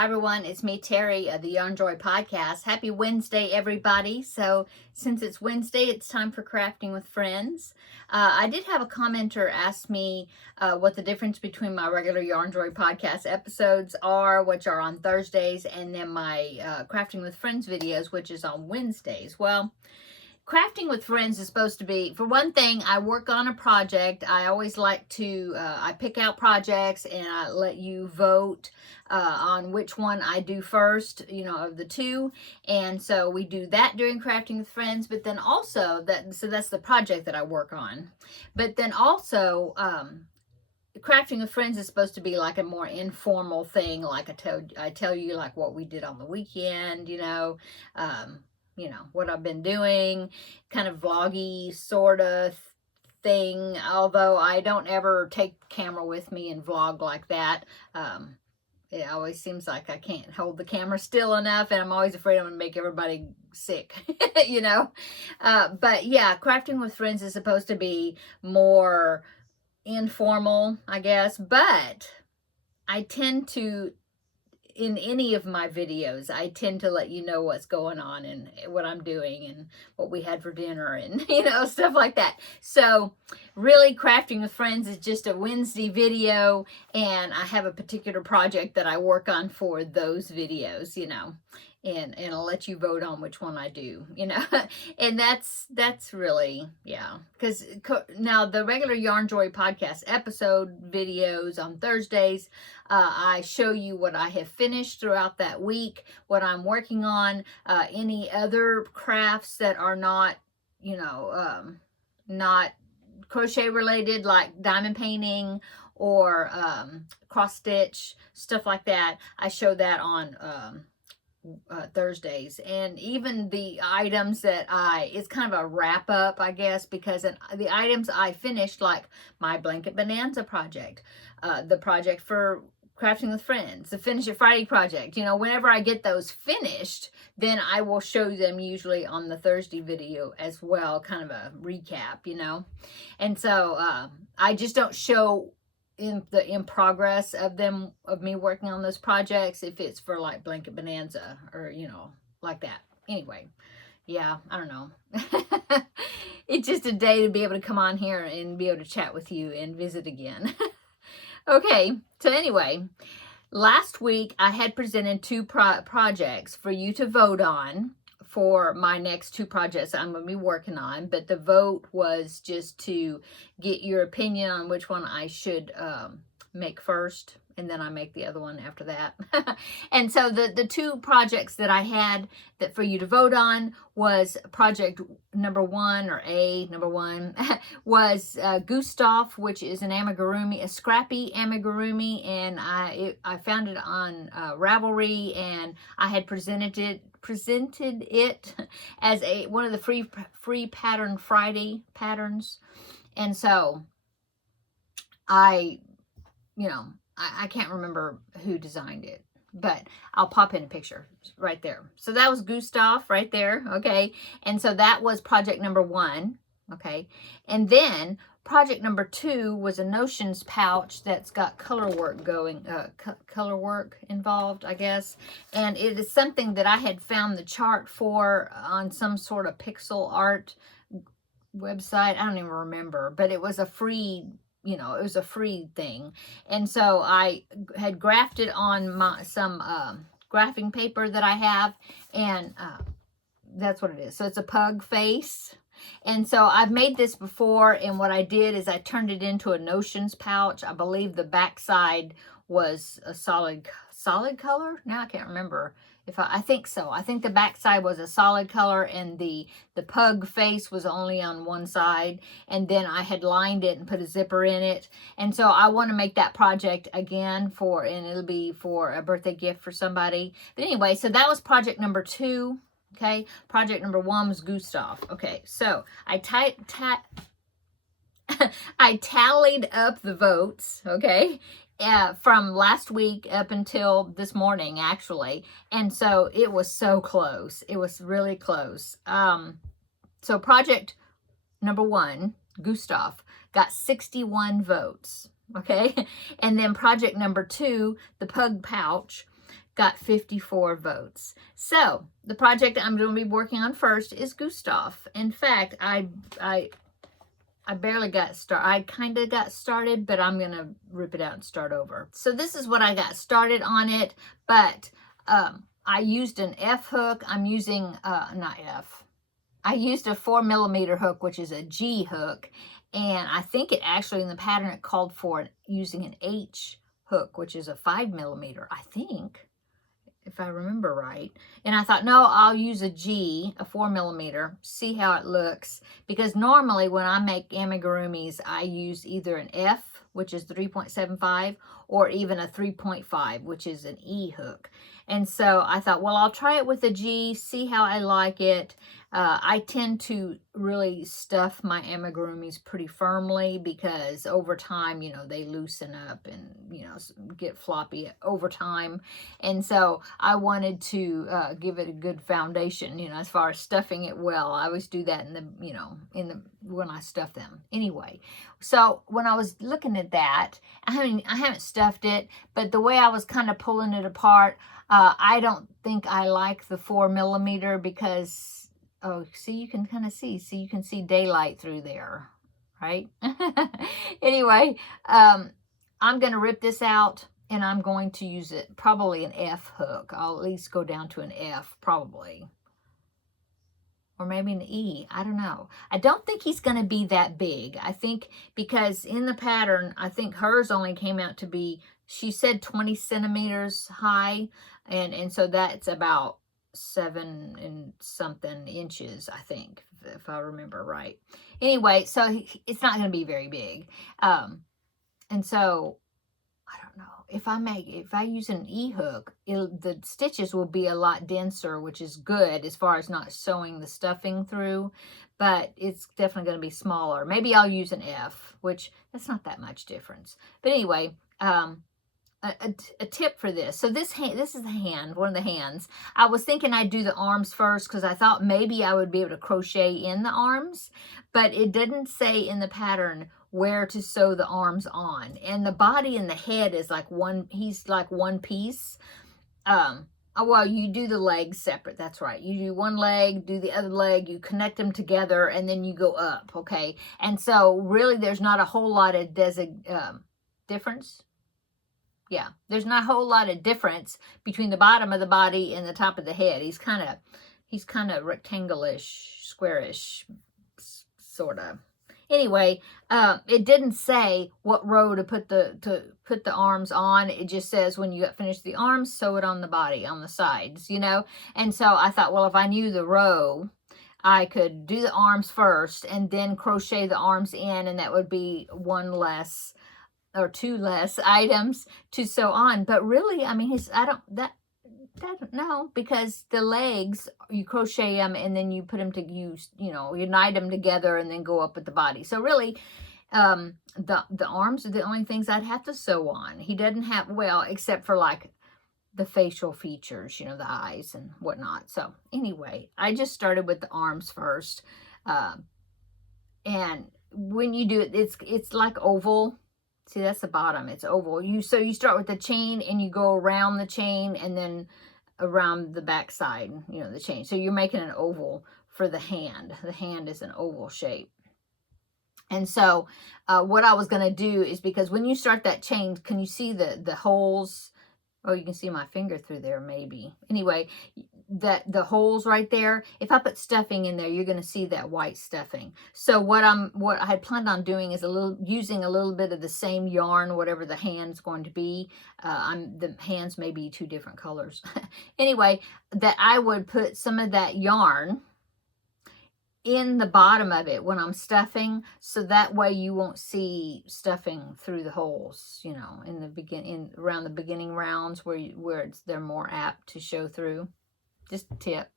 Hi everyone, it's me Terry of the Yarn Joy podcast. Happy Wednesday everybody. So since it's Wednesday, it's time for Crafting with Friends. I did have a commenter ask me what the difference between my regular Yarn Joy podcast episodes are, which are on Thursdays, and then my Crafting with Friends videos, which is on Wednesdays. Well, Crafting with Friends is supposed to be, for one thing, I work on a project. I always like to, I pick out projects and I let you vote on which one I do first, of the two. And so we do that during Crafting with Friends, but then also, that's the project that I work on. But then also, Crafting with Friends is supposed to be like a more informal thing, like I tell you like what we did on the weekend, what I've been doing, kind of vloggy sort of thing, although I don't ever take the camera with me and vlog like that. It always seems like I can't hold the camera still enough, and I'm always afraid I'm going to make everybody sick, But yeah, Crafting with Friends is supposed to be more informal, I guess, but I tend to, in any of my videos, I tend to let you know what's going on and what I'm doing and what we had for dinner and, stuff like that. So really, Crafting with Friends is just a Wednesday video, and I have a particular project that I work on for those videos, and I'll let you vote on which one I do, and that's really, yeah, because now the regular Yarn Joy podcast episode videos on Thursdays, I show you what I have finished throughout that week, what I'm working on, any other crafts that are not, not crochet related, like diamond painting or cross stitch, stuff like that. I show that on Thursdays. And even the items that it's kind of a wrap up, I guess, because the items I finished, like my Blanket Bonanza project, the project for Crafting with Friends, the Finish It Friday project, whenever I get those finished, then I will show them usually on the Thursday video as well, kind of a recap, and so I just don't show in progress of me working on those projects if it's for like Blanket Bonanza or like that. Anyway, yeah, I don't know. It's just a day to be able to come on here and be able to chat with you and visit again. Okay, so anyway, last week I had presented two projects for you to vote on for my next two projects I'm going to be working on, but the vote was just to get your opinion on which one I should make first, and then I make the other one after that. And so the two projects that I had that for you to vote on was project number one, or number one, was Gustav, which is an amigurumi, a scrappy amigurumi, and I found it on Ravelry, and I had presented it as one of the free Pattern Friday patterns. And so I can't remember who designed it, but I'll pop in a picture right there. So that was Gustav right there, okay? And so that was project number one, okay? And then project number two was a Notions pouch that's got color work involved, I guess. And it is something that I had found the chart for on some sort of pixel art website. I don't even remember, but it was a free, it was a free thing. And so I had grafted on some graphing paper that I have, and that's what it is. So it's a pug face. And so I've made this before, and what I did is I turned it into a Notions pouch. I believe the backside was a solid color. Now I can't remember. I think so. I think the backside was a solid color, and the pug face was only on one side, and then I had lined it and put a zipper in it. And so I want to make that project again and it'll be for a birthday gift for somebody. But anyway, so that was project number two. Okay, project number one was Gustav. Okay, so I tallied up the votes, okay, from last week up until this morning, actually. And so it was so close. It was really close. So project number one, Gustav, got 61 votes, okay? And then project number two, the pug pouch, got 54 votes. So the project I'm going to be working on first is Gustav. In fact, I barely got started. I kind of got started, but I'm going to rip it out and start over. So this is what I got started on it, but I used an F hook. I'm using, not F. I used a 4mm hook, which is a G hook, and I think it actually in the pattern it called for using an H hook, which is a 5mm, I think, if I remember right. And I thought, no, I'll use a G, a 4mm, see how it looks. Because normally when I make amigurumis, I use either an F, which is 3.75, or even a 3.5, which is an E hook. And so I thought, well, I'll try it with a G, see how I like it. I tend to really stuff my amigurumis pretty firmly because over time, you know, they loosen up and, you know, get floppy over time. And so I wanted to give it a good foundation, you know, as far as stuffing it well. I always do that in the, you know, when I stuff them. Anyway, so when I was looking at that, I haven't stuffed it, but the way I was kind of pulling it apart, I don't think I like the 4mm because, oh, see, you can kind of see you can see daylight through there, right? Anyway, I'm going to rip this out and I'm going to use it, probably an F hook. I'll at least go down to an F, probably. Or maybe an E, I don't know. I don't think he's going to be that big. I think because in the pattern, I think hers only came out to be, she said 20 centimeters high. And so that's about 7 and something inches, I think, if I remember right. Anyway, so it's not going to be very big. And so I don't know. If I use an E hook, the stitches will be a lot denser, which is good as far as not sewing the stuffing through, but it's definitely going to be smaller. Maybe I'll use an F, which that's not that much difference. But anyway, a tip for this. So this is the hand, one of the hands. I was thinking I'd do the arms first because I thought maybe I would be able to crochet in the arms, but it didn't say in the pattern where to sew the arms on. And the body and the head is like he's like one piece. Oh, well, you do the legs separate. That's right. You do one leg, do the other leg, you connect them together, and then you go up, okay? And so really there's not a whole lot of difference. Yeah, there's not a whole lot of difference between the bottom of the body and the top of the head. He's kind of rectangle-ish, squarish, sort of. Anyway, it didn't say what row to put the arms on. It just says when you got finished the arms, sew it on the body, on the sides, you know. And so I thought, well, if I knew the row, I could do the arms first and then crochet the arms in, and that would be one less or two less items to sew on. But really, I mean, no, because the legs, you crochet them and then you put them to use, you know, unite them together and then go up with the body. So really, the arms are the only things I'd have to sew on. He doesn't have, well, except for like the facial features, you know, the eyes and whatnot. So anyway, I just started with the arms first. And when you do it, it's like oval. See, that's the bottom. It's oval. So you start with the chain and you go around the chain and then around the back side, you know, the chain. So you're making an oval for the hand. The hand is an oval shape. And so what I was going to do is, because when you start that chain, can you see the holes? Oh, you can see my finger through there, maybe. Anyway, the holes right there, if I put stuffing in there, you're going to see that white stuffing. So what I had planned on doing is using a little bit of the same yarn, whatever the hand's going to be. The hands may be two different colors. Anyway, that I would put some of that yarn in the bottom of it when I'm stuffing, so that way you won't see stuffing through the holes, you know, around the beginning rounds where they're more apt to show through. Just a tip.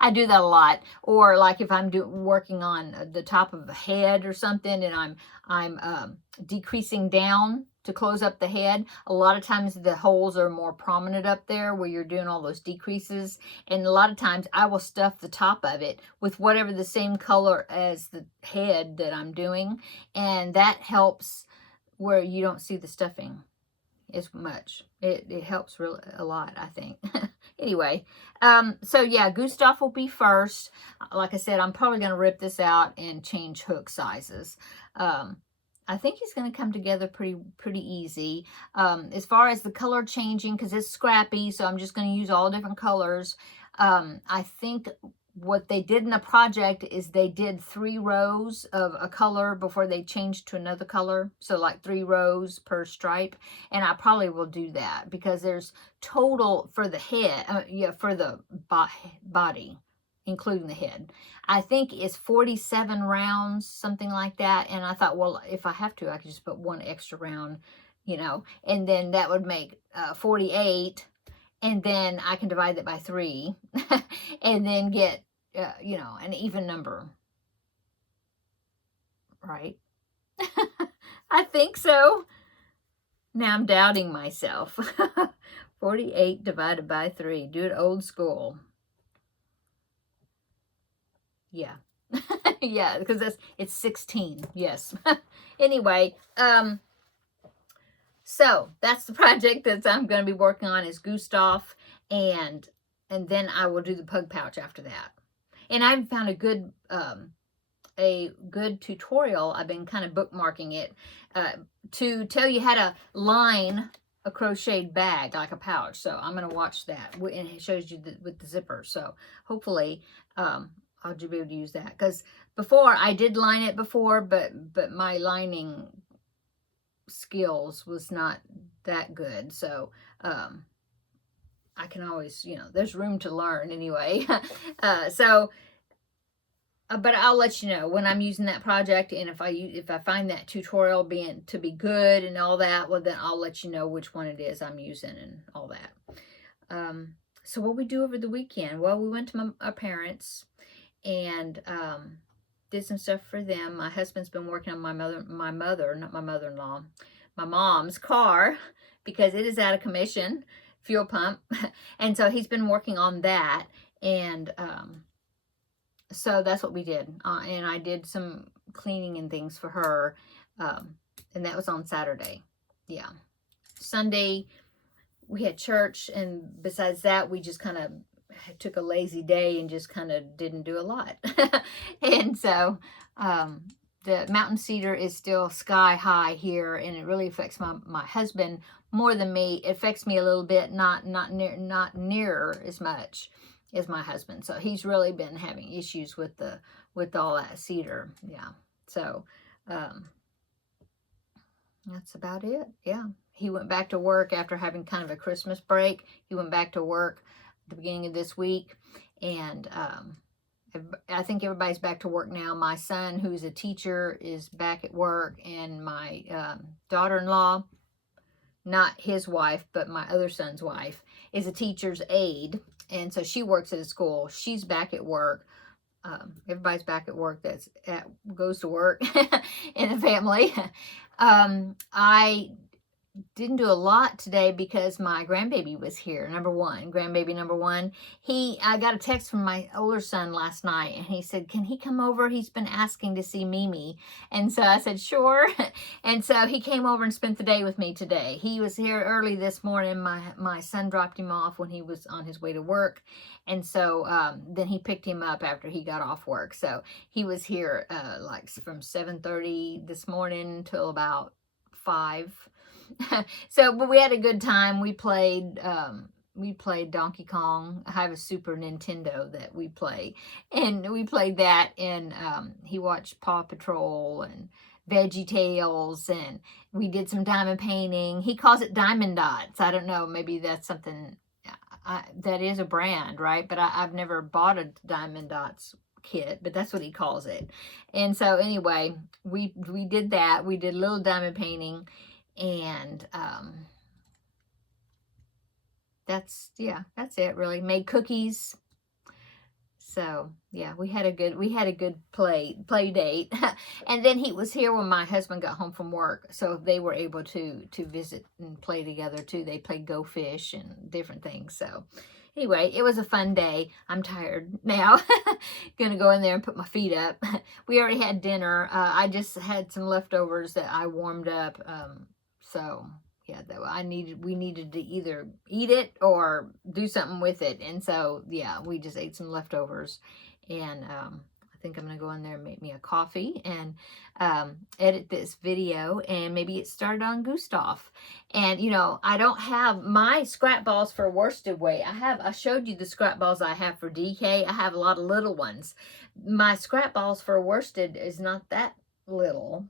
I do that a lot. Or like if I'm working on the top of a head or something and I'm decreasing down to close up the head, a lot of times the holes are more prominent up there where you're doing all those decreases. And a lot of times I will stuff the top of it with whatever the same color as the head that I'm doing. And that helps where you don't see the stuffing. as much. It helps really a lot, I think. Anyway, so yeah, Gustav will be first. Like I said, I'm probably going to rip this out and change hook sizes. I think he's going to come together pretty easy. As far as the color changing, because it's scrappy, so I'm just going to use all different colors. I think what they did in the project is they did 3 rows of a color before they changed to another color. So like 3 rows per stripe. And I probably will do that because there's total for the head, for the body, including the head. I think it's 47 rounds, something like that. And I thought, well, if I have to, I could just put 1 extra round, and then that would make 48. And then I can divide that by 3 and then get, an even number. Right? I think so. Now I'm doubting myself. 48 divided by 3. Do it old school. Yeah. Yeah, because it's 16. Yes. Anyway, so that's the project that I'm going to be working on is Gustav, and then I will do the pug pouch after that. And I've found a good tutorial. I've been kind of bookmarking it to tell you how to line a crocheted bag like a pouch. So I'm going to watch that, and it shows you with the zipper. So hopefully I'll be able to use that, because before I did line it before, but my lining skills was not that good. So I can always, there's room to learn anyway. But I'll let you know when I'm using that project, and if I find that tutorial to be good and all that, well, then I'll let you know which one it is I'm using and all that. So what we do over the weekend? Well, we went to our parents and did some stuff for them. My husband's been working on my mom's car, because it is out of commission, fuel pump. And so he's been working on that. And so that's what we did. And I did some cleaning and things for her. And that was on Saturday. Yeah. Sunday, we had church. And besides that, we just kind of took a lazy day and just kind of didn't do a lot. And so the mountain cedar is still sky high here, and it really affects my husband more than me. It affects me a little bit, not near as much as my husband. So he's really been having issues with all that cedar. Yeah. So that's about it. Yeah. He went back to work after having kind of a Christmas break. He went back to work at the beginning of this week, and I think everybody's back to work now. My son, who's a teacher, is back at work, and my daughter-in-law, not his wife, but my other son's wife, is a teacher's aide, and so she works at a school. She's back at work. Everybody's back at work goes to work in the family. I didn't do a lot today because my grandbaby was here. Grandbaby number one. I got a text from my older son last night, and he said, can he come over? He's been asking to see Mimi. And so I said, sure. And so he came over and spent the day with me today. He was here early this morning. My son dropped him off when he was on his way to work. And so then he picked him up after he got off work. So he was here like from 7:30 this morning till about 5. But we had a good time. We played Donkey Kong. I have a Super Nintendo that we play, and we played that, and he watched Paw Patrol and Veggie Tales, and we did some diamond painting. He calls it Diamond Dots. I don't know, maybe that's something, that is a brand, right? But I've never bought a Diamond Dots kit, but that's what he calls it. And so anyway, we did that. We did a little diamond painting. And that's it really. Made cookies. So yeah, we had a good play date. And then he was here when my husband got home from work, so they were able to visit and play together too. They played Go Fish and different things. So anyway, it was a fun day. I'm tired now. Gonna go in there and put my feet up. We already had dinner. I just had some leftovers that I warmed up. So yeah, we needed to either eat it or do something with it. And so, yeah, we just ate some leftovers. And I think I'm going to go in there and make me a coffee and edit this video and maybe get started on Gustav. And, you know, I don't have my scrap balls for worsted weight. I showed you the scrap balls I have for DK. I have a lot of little ones. My scrap balls for worsted is not that little.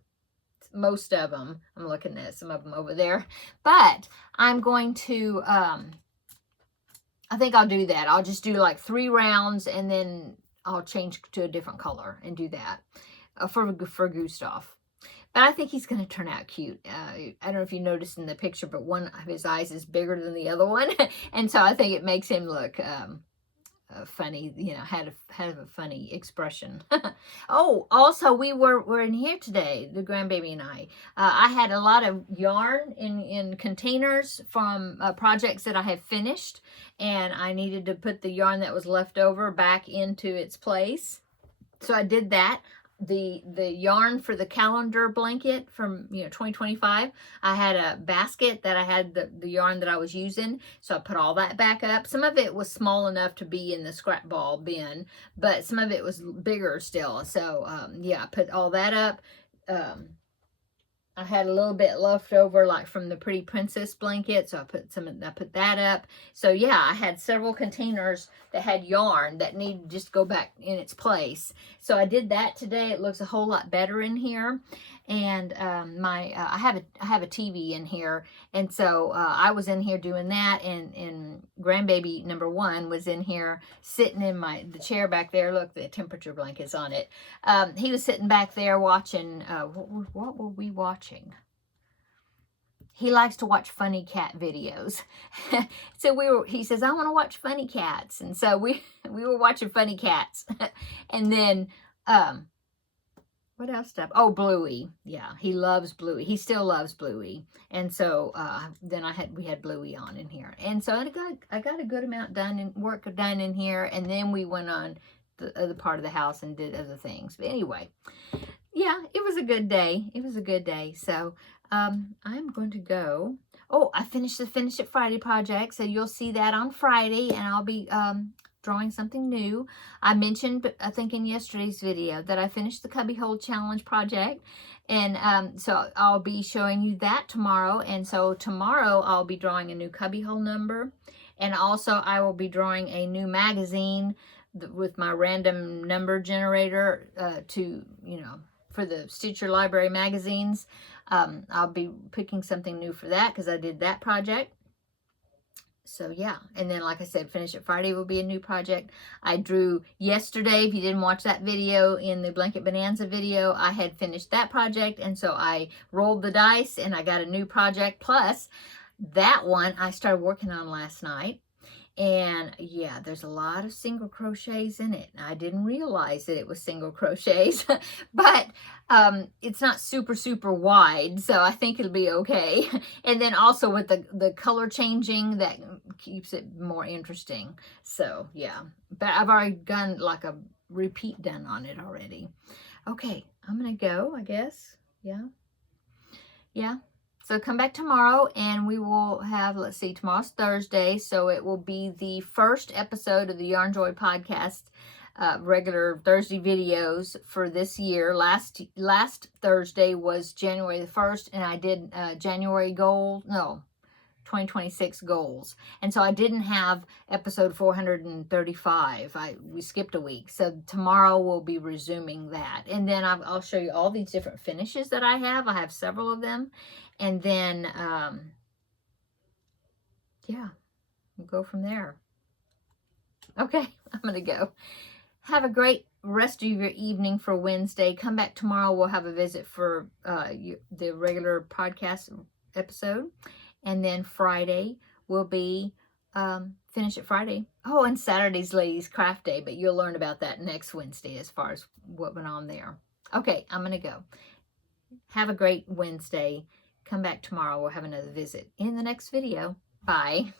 Most of them. I'm looking at some of them over there. But I'm going to, I think I'll do that. I'll just do like 3 rounds and then I'll change to a different color and do that for Gustav. But I think he's going to turn out cute. I don't know if you noticed in the picture, but one of his eyes is bigger than the other one. And so I think it makes him look funny, you know, had a funny expression. Oh, also we're in here today, the grandbaby and I had a lot of yarn in containers from projects that I have finished, and I needed to put the yarn that was left over back into its place, so I did that. The yarn for the calendar blanket from 2025, I had a basket that I had the yarn that I was using, so I put all that back up. Some of it was small enough to be in the scrap ball bin, but some of it was bigger still. So yeah, I put all that up. I had a little bit left over, like from the Pretty Princess blanket, so I put that up. So yeah, I had several containers that had yarn that needed to just go back in its place. So I did that today. It looks a whole lot better in here. And I have a TV in here, and so I was in here doing that, and grandbaby number 1 was in here sitting in the chair back there. Look, the temperature blanket's on it. He was sitting back there watching. What were we watching? He likes to watch funny cat videos. So he says, I want to watch funny cats. And so we were watching funny cats. And then, what else stuff? Oh, Bluey. Yeah, he loves Bluey. He still loves Bluey. And so then we had Bluey on in here. And so I got a good amount work done in here. And then we went on the other part of the house and did other things. But anyway, yeah, it was a good day. It was a good day. So I'm going to go. Oh, I finished the Finish It Friday project. So you'll see that on Friday. And I'll be drawing something new. I mentioned, I think in yesterday's video, that I finished the Cubbyhole Challenge project. And so I'll be showing you that tomorrow. And so tomorrow I'll be drawing a new cubbyhole number. And also I will be drawing a new magazine with my random number generator for the Stitch Your Library magazines. I'll be picking something new for that because I did that project. So yeah, and then like I said, Finish It Friday will be a new project. I drew yesterday, if you didn't watch that video in the Blanket Bonanza video, I had finished that project, and so I rolled the dice and I got a new project. Plus, that one I started working on last night. And yeah, there's a lot of single crochets in it. I didn't realize that it was single crochets, but it's not super wide, so I think it'll be okay. And then also with the color changing, that keeps it more interesting. So yeah, but I've already done like a repeat done on it already. Okay, I'm gonna go, I guess. Yeah. So come back tomorrow and we will have, let's see, tomorrow's Thursday. So it will be the first episode of the Yarn Joy podcast, regular Thursday videos for this year. Last Thursday was January the 1st, and I did January 2026 goals. And so I didn't have episode 435. We skipped a week. So tomorrow we'll be resuming that. And then I'll show you all these different finishes that I have. I have several of them. And then, yeah, we'll go from there. Okay, I'm going to go. Have a great rest of your evening for Wednesday. Come back tomorrow. We'll have a visit for the regular podcast episode. And then Friday will be Finish It Friday. Oh, and Saturday's Ladies Craft Day, but you'll learn about that next Wednesday as far as what went on there. Okay, I'm going to go. Have a great Wednesday. Come back tomorrow. We'll have another visit in the next video. Bye.